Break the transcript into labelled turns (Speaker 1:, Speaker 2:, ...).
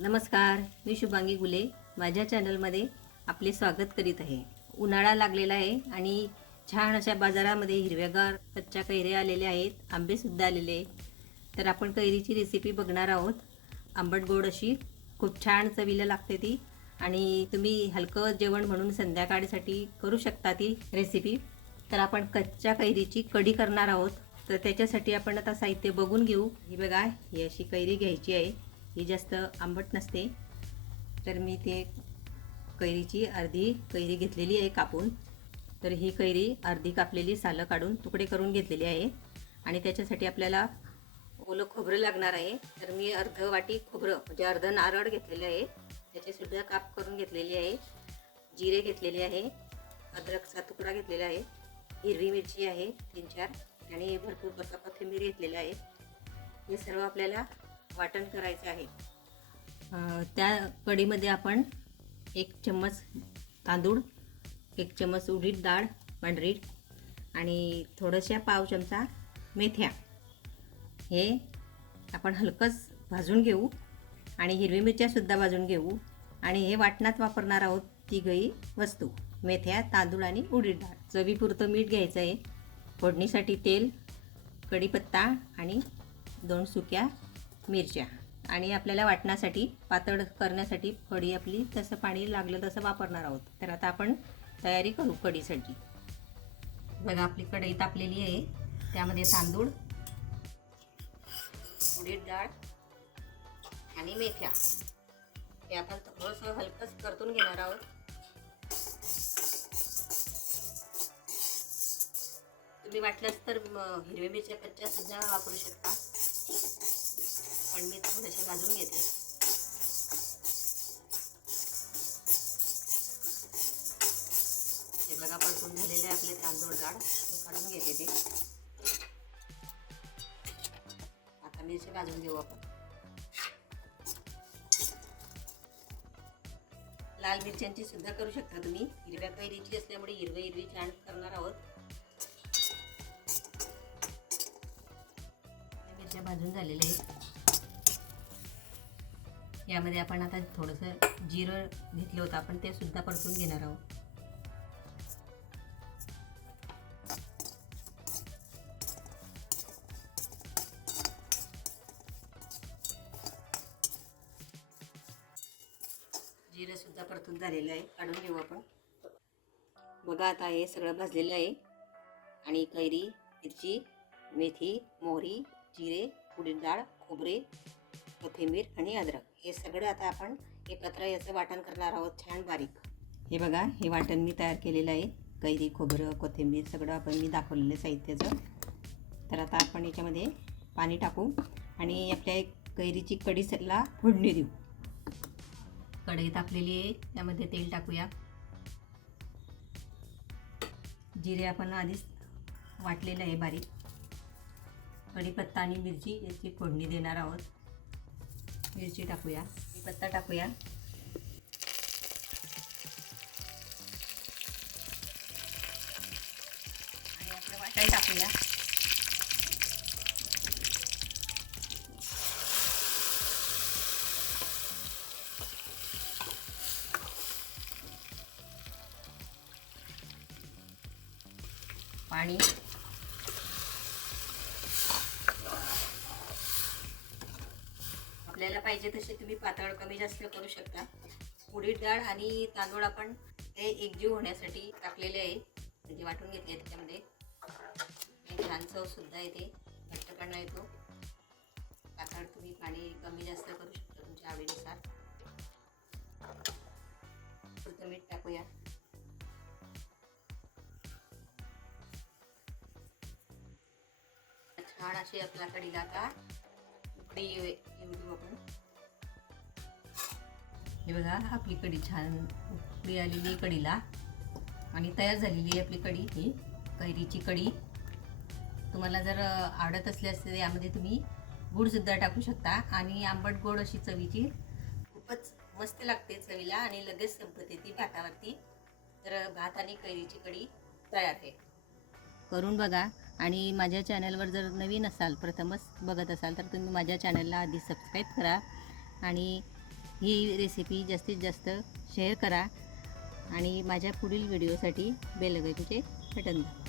Speaker 1: नमस्कार मी शुभांगी गुले. माझ्या चॅनलमध्ये आपले स्वागत करीत आहे. उन्हाळा लागलेला आहे आणि छान अशा बाजारामध्ये हिरव्यागार कच्च्या कैऱ्या आलेल्या आहेत आंबेसुद्धा आलेले तर आपण कैरीची रेसिपी बघणार आहोत. आंबट गोड अशी खूप छान चवीला लागते ती. आणि तुम्ही हलकं जेवण म्हणून संध्याकाळसाठी करू शकता ती रेसिपी तर आपण कच्च्या कैरीची कढी करणार आहोत. तर त्याच्यासाठी आपण आता साहित्य बघून घेऊ. ही बघा ही अशी कैरी घ्यायची आहे. ही जास्त आंबट नसते. तर मी ते कैरीची अर्धी कैरी घेतलेली आहे कापून. तर ही कैरी अर्धी कापलेली सालं काढून तुकडे करून घेतलेली आहे. आणि त्याच्यासाठी आपल्याला ओलं खोबरं लागणार आहे. तर मी अर्ध वाटी खोबरं म्हणजे अर्ध नारळ घेतलेलं आहे. त्याचेसुद्धा काप करून घेतलेली आहे. जिरे घेतलेले आहे. अद्रकचा तुकडा घेतलेला आहे. हिरवी मिरची आहे तीन चार. आणि भरपूर बसा कोथिंबीर घेतलेला आहे. हे सर्व आपल्याला वाटण करायचं आहे. त्या कढीमध्ये आपण एक चम्मच तांदूळ एक चम्मच उडीद डाळ पांढरी आणि थोडंशा पाव चमचा मेथ्या. हे आपण हलकंच भाजून घेऊ आणि हिरवी मिरच्यासुद्धा भाजून घेऊ आणि हे वाटणात वापरणार आहोत तिघही वस्तू मेथ्या तांदूळ आणि उडीद डाळ. चवीपुरतं मीठ घ्यायचं आहे. फोडणीसाठी तेल कढीपत्ता आणि दोन सुक्या मिरच्या आणि आपल्याला वाटण्यासाठी पातळ करण्यासाठी कढी आपली तसं पाणी लागलं तसं वापरणार आहोत. तर आता आपण तयारी करू कढीसाठी. बघा आपली कढई तापलेली आहे. त्यामध्ये तांदूळ उडीद डाळ आणि मेथ्या. हे आपण थोडंसं हलकंच परतून घेणार आहोत. तुम्ही वाटलंच तर हिरवी हिरव्या मिरच्या कच्च्या सुद्धा वापरू शकता. पण मी थोडेसे भाजून घेते. हे बघा परतून झालेले आपले तांदूळ डाळ. काढून घेते ते. आता मिरची भाजून घेऊ आपण. लाल मिरच्यांची सुद्धा करू शकता तुम्ही. हिरव्या कैरीची असल्यामुळे हिरवी हिरवी छान करणार आहोत. मिरच्या भाजून झालेल्या आहेत. यामध्ये आपण आता थोडंसं जिरं घेतलं होतं. आपण ते सुद्धा परतून घेणार आहोत. जिरं सुद्धा परतून झालेलं आहे. काढून घेऊ आपण. बघा आता हे सगळं भाजलेलं आहे. आणि कैरी मिरची मेथी मोहरी जिरे उडीद डाळ खोबरे कोथिंबीर आणि अद्रक. हे सगळं आता आपण एकत्र याचं वाटण करणार आहोत. छान बारीक. हे बघा हे वाटण मी तयार केलेलं आहे. कैरी खोबरं कोथिंबीर सगळं आपण मी दाखवलेलं साहित्याचं. तर आता आपण याच्यामध्ये पाणी टाकू आणि आपल्या एक कैरीची कढीला फोडणी देऊ. कढई तापलेली आहे. त्यामध्ये तेल टाकूया. जिरे आपण आधीच वाटलेलं आहे बारीक. कढीपत्ता आणि मिरची याची फोडणी देणार आहोत. मिरची टाकूया. पत्ता टाकूया. आणि आपलं वाटाही टाकूया. पाणी. आपल्याला पाहिजे तसे तुम्ही पातळ कमी जास्त करू शकता. उडीद डाळ आणि तांदूळ आपण ते एकजीव होण्यासाठी टाकलेले आहे. म्हणजे वाटून घेतले त्याच्यामध्ये. छान चव सुद्धा येते. घट्टपणा येतो. पातळ तुम्ही पाणी कमी जास्त करू शकता तुमच्या आवडीनुसार. पुरतं मीठ टाकूया. छान अशी आपल्याकडे कढीला आता उकडी हे बघा आपली कढी छान उकडी आलेली आहे कढीला आणि तयार झालेली आहे आपली कढी ही कैरीची कढी तुम्हाला जर आवडत असल्यास यामध्ये तुम्ही गुडसुद्धा टाकू शकता. आणि आंबट गोड अशी चवीची खूपच मस्त लागते चवीला आणि लगेच संपत ती भातावरती. तर भात आणि कैरीची कढी तयार आहे. करून बघा. आणि माझ्या चॅनलवर जर नवीन असाल प्रथमच बघत असाल तर तुम्ही माझ्या चॅनलला आधी सबस्क्राईब करा आणि ही रेसिपी जास्तीत जास्त शेअर करा आणि माझ्या पुढील व्हिडिओसाठी बेलगायचे बटन दाबा.